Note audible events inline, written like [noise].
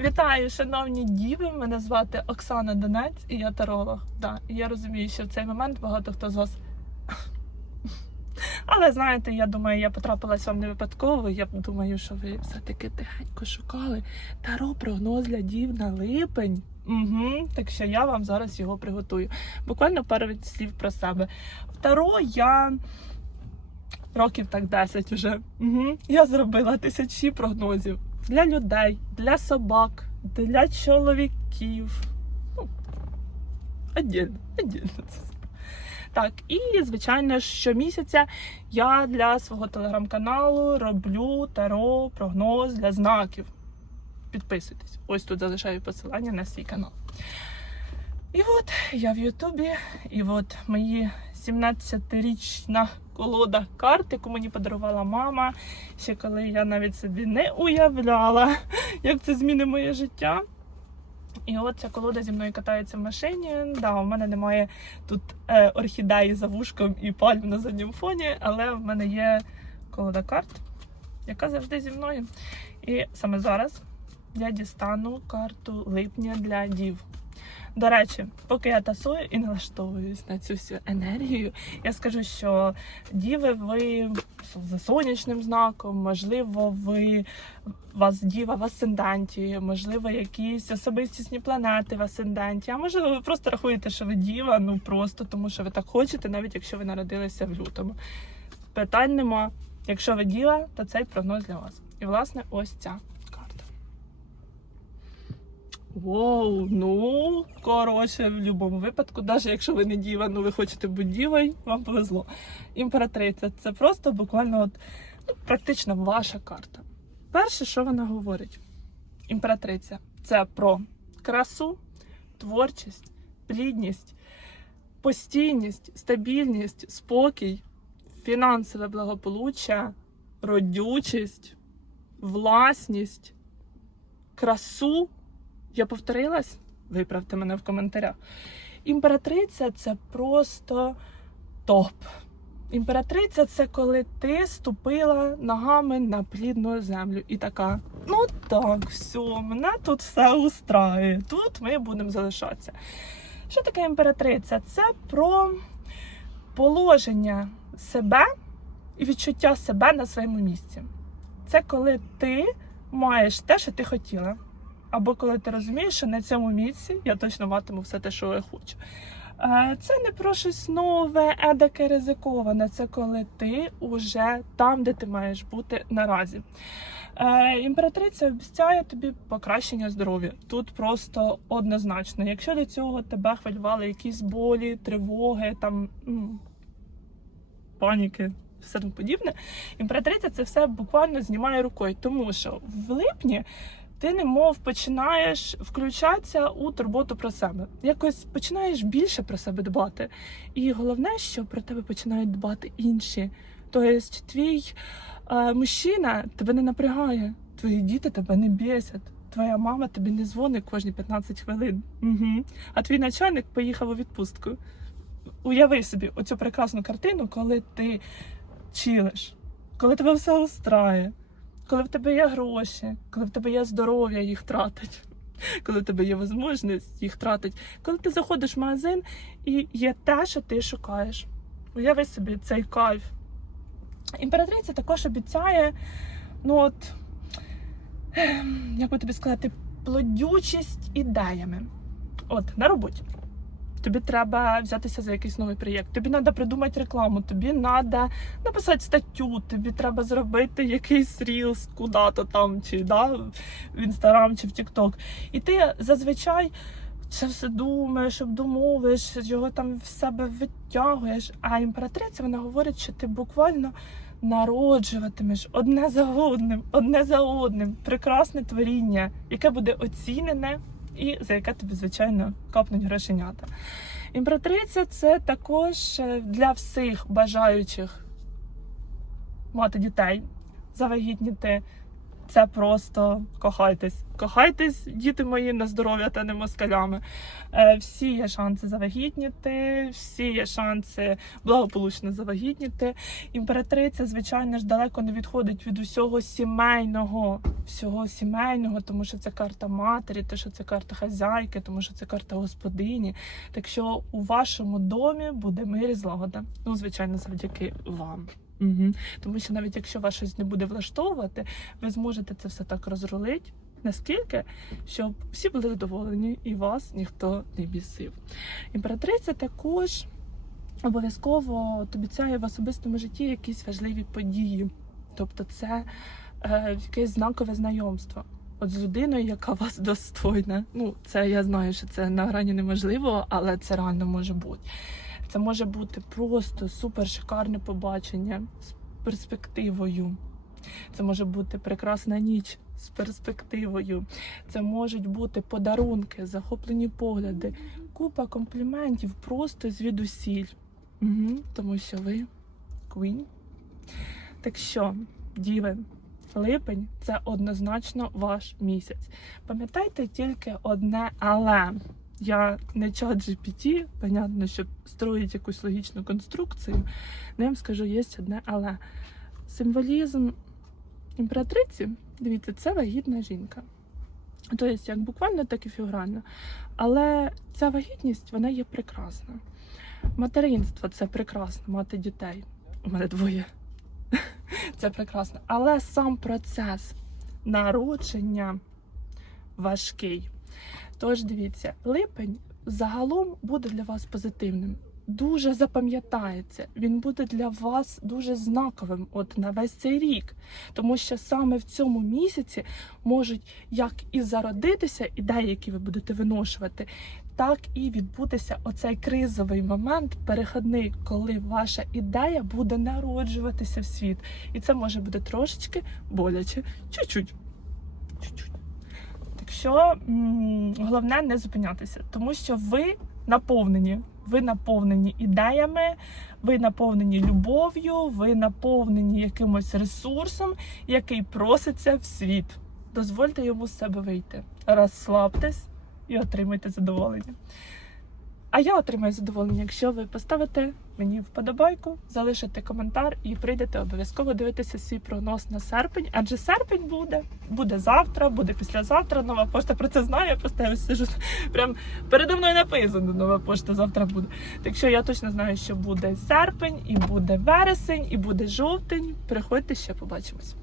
Вітаю, шановні діви! Мене звати Оксана Донець і я таролог. Да, я розумію, що в цей момент багато хто з вас. Але знаєте, я думаю, я потрапилась вам не випадково. Я думаю, що ви все-таки тихенько шукали таро прогноз для дів на липень. Угу, так що я вам зараз його приготую. Буквально пару слів про себе. В таро я років так 10 вже. Угу. Я зробила тисячі прогнозів для людей, для собак, для чоловіків. Ну, це. Так, і звичайно, щомісяця я для свого телеграм-каналу роблю таро прогноз для знаків. Підписуйтесь. Ось тут залишаю посилання на свій канал. І от я в Ютубі, і от мої 17-річна колода карт, яку мені подарувала мама, ще коли я навіть собі не уявляла, як це змінить моє життя. І от ця колода зі мною катається в машині. Да, у мене немає тут е, орхідеї за вушком і пальм на задньому фоні, але в мене є колода карт, яка завжди зі мною. І саме зараз я дістану карту липня для дів. До речі, поки я тасую і налаштовуюсь на цю всю енергію, я скажу, що діви, ви за сонячним знаком, можливо, ви вас діва в асценданті, можливо, якісь особистісні планети в асценданті, а можливо, ви просто рахуєте, що ви діва, ну просто тому, що ви так хочете, навіть якщо ви народилися в лютому. Питань нема. Якщо ви діва, то цей прогноз для вас. І, власне, ось ця. Воу, ну коротше, в будь-якому випадку, навіть якщо ви не діва, ну ви хочете бути дівою, вам повезло. Імператриця це просто буквально от, ну, практично ваша карта. Перше, що вона говорить? Імператриця це про красу, творчість, плідність, постійність, стабільність, спокій, фінансове благополуччя, родючість, власність, красу. Я повторилась? Виправте мене в коментарях. Імператриця це просто топ. Імператриця це коли ти ступила ногами на плідну землю і така: ну так, все, мене тут все устраює. Тут ми будемо залишатися. Що таке імператриця? Це про положення себе і відчуття себе на своєму місці. Це коли ти маєш те, що ти хотіла. Або коли ти розумієш, що на цьому місці я точно матиму все те, що я хочу. Е, Це не про щось нове, едаке ризиковане. Це коли ти уже там, де ти маєш бути наразі. Е, Імператриця обіцяє тобі покращення здоров'я. Тут просто однозначно. Якщо до цього тебе хвилювали якісь болі, тривоги, там паніки, все тому подібне, імператриця це все буквально знімає рукою, тому що в липні ти немов починаєш включатися у турботу про себе. Якось починаєш більше про себе дбати. І головне, що про тебе починають дбати інші. Тобто, твій е, мужчина тебе не напрягає, твої діти тебе не бісять. Твоя мама тобі не дзвонить кожні 15 хвилин. Угу. А твій начальник поїхав у відпустку. Уяви собі оцю прекрасну картину, коли ти чилиш, коли тебе все устрає коли в тебе є гроші, коли в тебе є здоров'я їх тратить, коли в тебе є можливість їх тратить, коли ти заходиш в магазин і є те, що ти шукаєш. Уяви собі цей кайф. Імператриця також обіцяє, ну от, ем, як би тобі сказати, плодючість ідеями. От, на роботі. Тобі треба взятися за якийсь новий проєкт. Тобі треба придумати рекламу, тобі треба написати статтю, тобі треба зробити якийсь рілс куди-то там, чи да, в інстаграм, чи в Тікток. І ти зазвичай це все думаєш, обдумовуєш, його там в себе витягуєш. А імператриця вона говорить, що ти буквально народжуватимеш одне за одним, одне за одним, прекрасне творіння, яке буде оцінене і за яке тобі, звичайно, капнуть грошенята. Імператриця це також е, для всіх бажаючих мати дітей, завагітніти, це просто кохайтесь. Кохайтесь, діти мої, на здоров'я та не москалями. Е, всі є шанси завагітніти, всі є шанси благополучно завагітніти. Імператриця, звичайно ж, далеко не відходить від усього сімейного, всього сімейного, тому що це карта матері, тому що це карта хазяйки, тому що це карта господині. Так що у вашому домі буде мир і злагода. Ну, звичайно, завдяки вам. Угу. Тому що навіть якщо вас щось не буде влаштовувати, ви зможете це все так розрулити. Наскільки, щоб всі були задоволені і вас ніхто не бісив. Імператриця також обов'язково обіцяє в особистому житті якісь важливі події. Тобто, це е, якесь знакове знайомство. От з людиною, яка [laughs] вас достойна. Ну, це я знаю, що це на грані неможливо, але це реально може бути. Це може бути просто супер шикарне побачення з перспективою. Це може бути прекрасна ніч з перспективою. Це можуть бути подарунки, захоплені погляди, купа компліментів просто звідусіль. Угу, тому що ви queen. Так що, діви, липень це однозначно ваш місяць. Пам'ятайте тільки одне але. Я не чат GPT, понятно, щоб строїть якусь логічну конструкцію. але я вам скажу, є одне але. Символізм імператриці, дивіться, це вагітна жінка. Тобто, як буквально, так і фігурально. Але ця вагітність вона є прекрасна. Материнство це прекрасно, мати дітей. У мене двоє. [laughs] Це прекрасно. Але сам процес народження важкий. Тож дивіться, липень загалом буде для вас позитивним. Дуже запам'ятається, він буде для вас дуже знаковим от на весь цей рік, тому що саме в цьому місяці можуть як і зародитися ідеї, які ви будете виношувати, так і відбутися оцей кризовий момент, переходний, коли ваша ідея буде народжуватися в світ. І це може бути трошечки боляче. Чуть-чуть. Що головне не зупинятися, тому що ви наповнені. Ви наповнені ідеями, ви наповнені любов'ю, ви наповнені якимось ресурсом, який проситься в світ. Дозвольте йому з себе вийти. Розслабтесь і отримайте задоволення. А я отримаю задоволення, якщо ви поставите мені вподобайку, залишите коментар і прийдете обов'язково дивитися свій прогноз на серпень, адже серпень буде, буде завтра, буде післязавтра. Нова пошта про це знає. Я просто ось сижу прям передо мною написано. Нова пошта завтра буде. Так що я точно знаю, що буде серпень, і буде вересень, і буде жовтень. Приходьте ще побачимось.